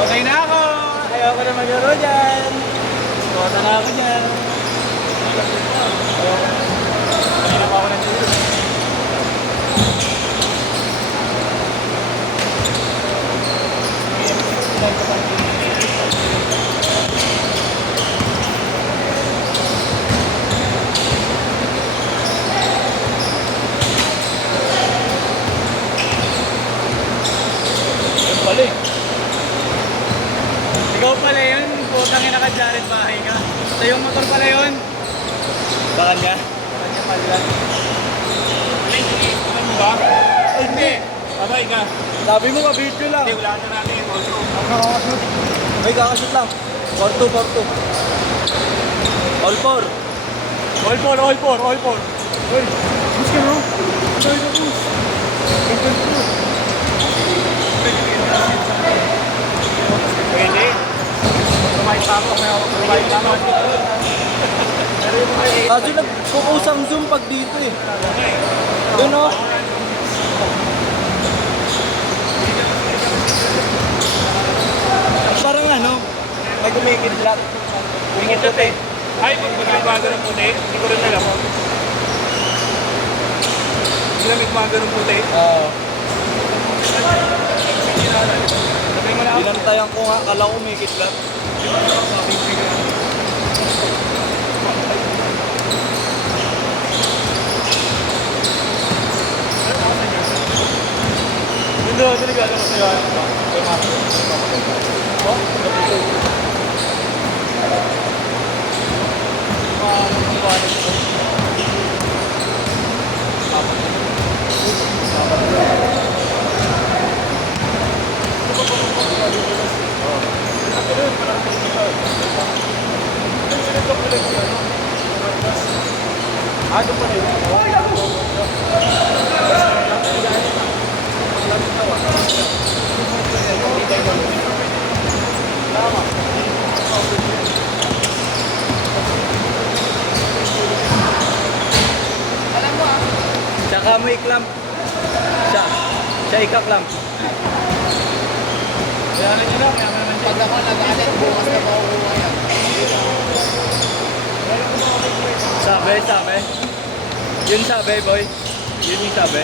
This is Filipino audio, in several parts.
Okay na ako. Ayaw ko na maglaro dyan. Kota na ako dyan. Kanina pa ako nagturo. Yung pala eh. Ikaw pala yun, putang ina ka Jared, bahay ka. So yung motor pala yun. Bakal ka? Bakal ka pala. Ano mo ba? Ay, hindi. Babay ka. Sabi mo ka video lang. Hindi, wala na natin. Kakakashoot. May kakashoot lang. 4-2, 4-2. All 4. All 4, all 4, all 4. Uy, bus ka mo? Uy, bus. Pwede. Provide pa ako. Provide pa ako. Kaso nagkukusang zoom pag dito eh. Doon o. Parang ano, may kumikid black. Kumikid puti. Ay, pag magbago ng puti, hindi ko rin alam. Hindi na magbago ng puti. Oo. Binantayan ko nga, kala ko kumikid black. Hindi, nagagawa ko sa'yo. Tsaka mo iklamp. Siya ikaklamp. Kaya nyo lang, pag ako nag-alit, bukas na makukuha yan. Sabi. Yun sabi, boy. Yun yung sabi.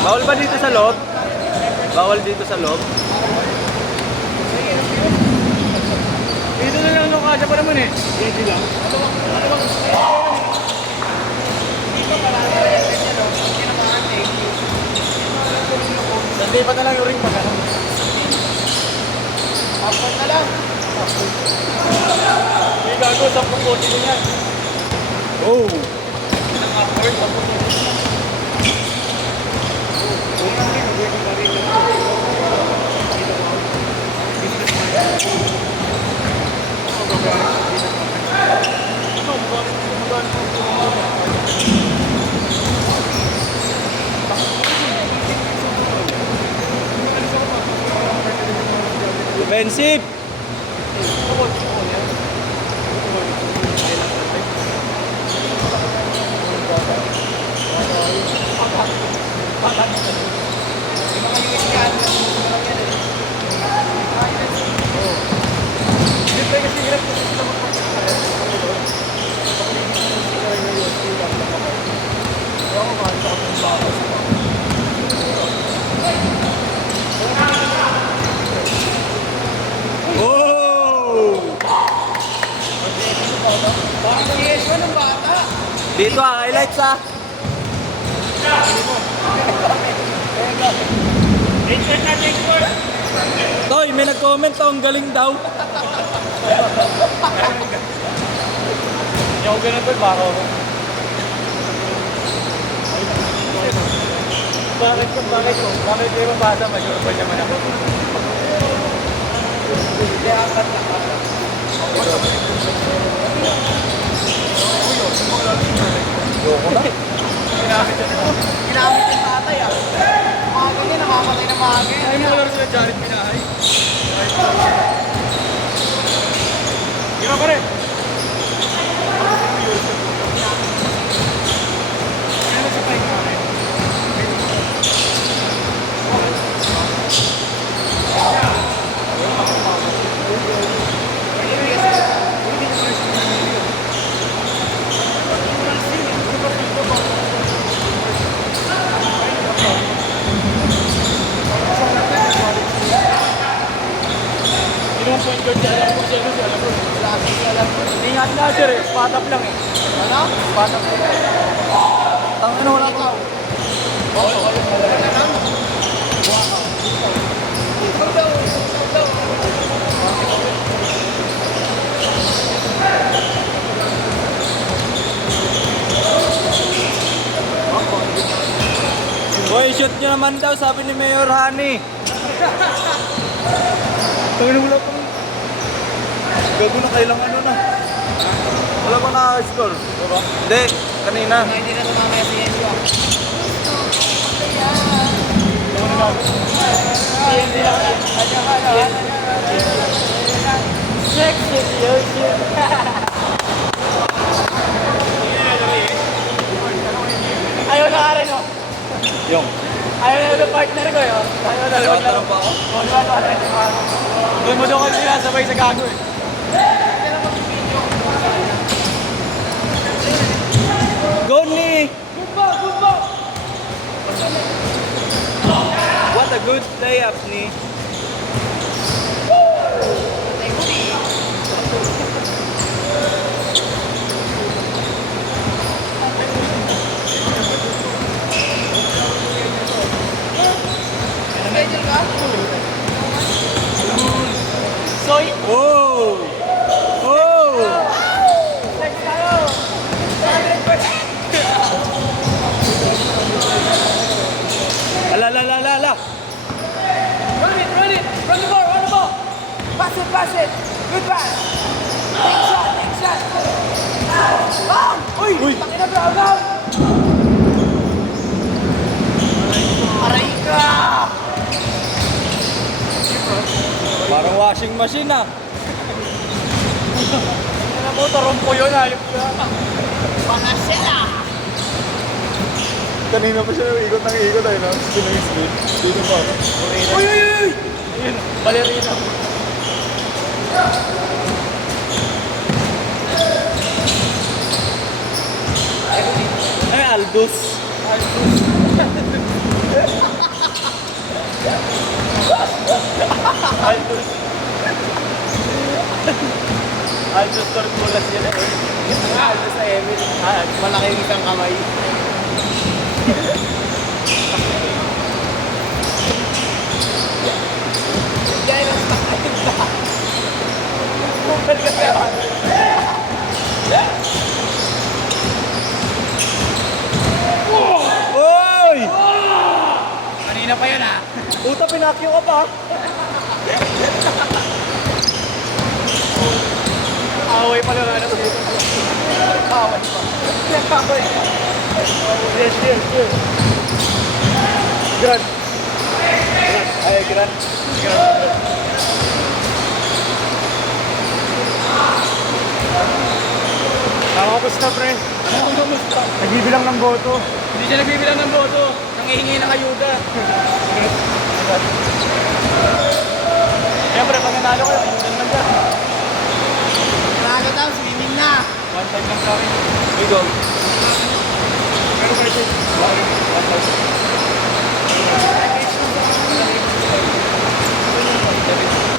Bawal ba dito sa loob? Bawal dito sa loob? Dito na lang nung kasya pa naman eh. Dito lang. Sandi pa na lang yung ring pa gano'n. Apat na lang. Hindi gago, 10 kote din yan. Oh! Isang upward, 10 kote din yan. Offensive! Oh! Dito highlights Toy, may nag-comment ang galing daw. Hindi ako ganun tol, baka ako. Bakit ko? Bakit di mo basa? Majorban naman ako. Hindi, angkat na. Loko na. Ginamit yung tatay Mga ganyan, nakakatay na mga ganyan. Ay, mga laro sila Jared Minahay. Gima pa rin. Ano sa paling mga point guard siya, alam ko siya, alam ko. Hindi nga slasher spot up lang Ano? Spot up lang. Ang ano wala pa. Boy, shoot nyo naman daw, sabi ni Mayor Hani. Tangin wala pang gago na kailang ano na. Wala pa nakaka-score. Diba? Hindi, kanina. Hindi na tumamaya si Enzo Ayaw na ka rin Yung. Ayaw na yung partner ko Ayaw na yung Tanong pa ako? Doon mo doon sila sabay sa gago Goni! Gumba! What a good layup ni. Soy! Oh! Oh! Ala. Run it! Run the ball! Pass it! Good pass! Take shot! Bam! Uy! Tangina bro! Aray ka! Parang washing machine Ano mo, tarumpo yun ayop yun. Panasela! Kanina pa siya ikot ng ikot ay no? Spin. Dito pa ako. Uy! Ayun, balerina. Ay, Aldous. Aldous Tortulas yun Aldous sa Emil. Malaking isang kamay. Diyan ang sakit na. Bumalik ka sa'yo. Oy! Kanina pa yan Puta, pinakyo ka pa. Away pala nga dito. Away pa. Away. Yes. Gran. Ay, Gran. Nakakapos na, pre. Nagbibilang ng boto. Hindi siya nagbibilang ng boto. Nangihingi ng ayuda. Siyempre, pag nanalo kayo, ayuda naman dyan. Nanalo daw, swimming na. One time lang sa akin. Ikaw. Pero pwede.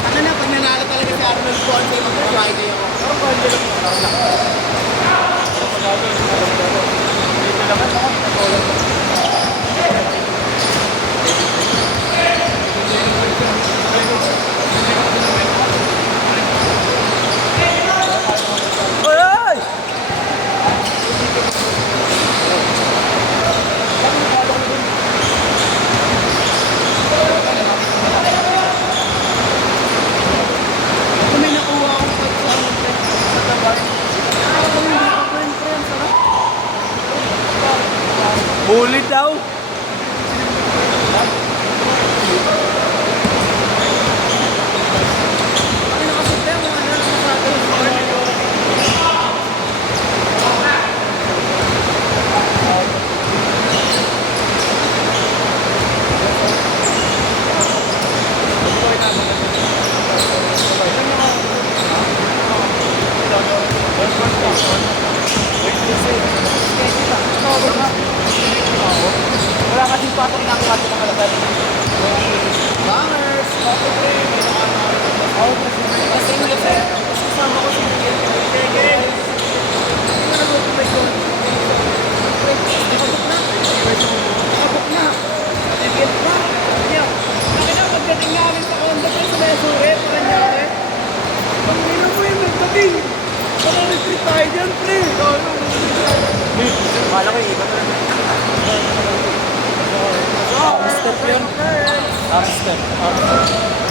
Ano na, pag nanalo talaga si Arnold Ponce, mag-Friday ako. Pero pwede lang. Ulit daw. Wala kasi patong nakuha sa mga laban. Bangers! Bakit rin? Kasi yung kasi kasama ko si Miguel. Kaya hindi na nag-open my God. Nakabok na. Nakabok na. Nag-get na. Bakit na magdating namin sa condo ko sa Mesure, Paranaque. Hindi na mo yung nagdating. Baka retreat tayo dyan, pre. Kala ko iba na. Hamster yun. Hamster.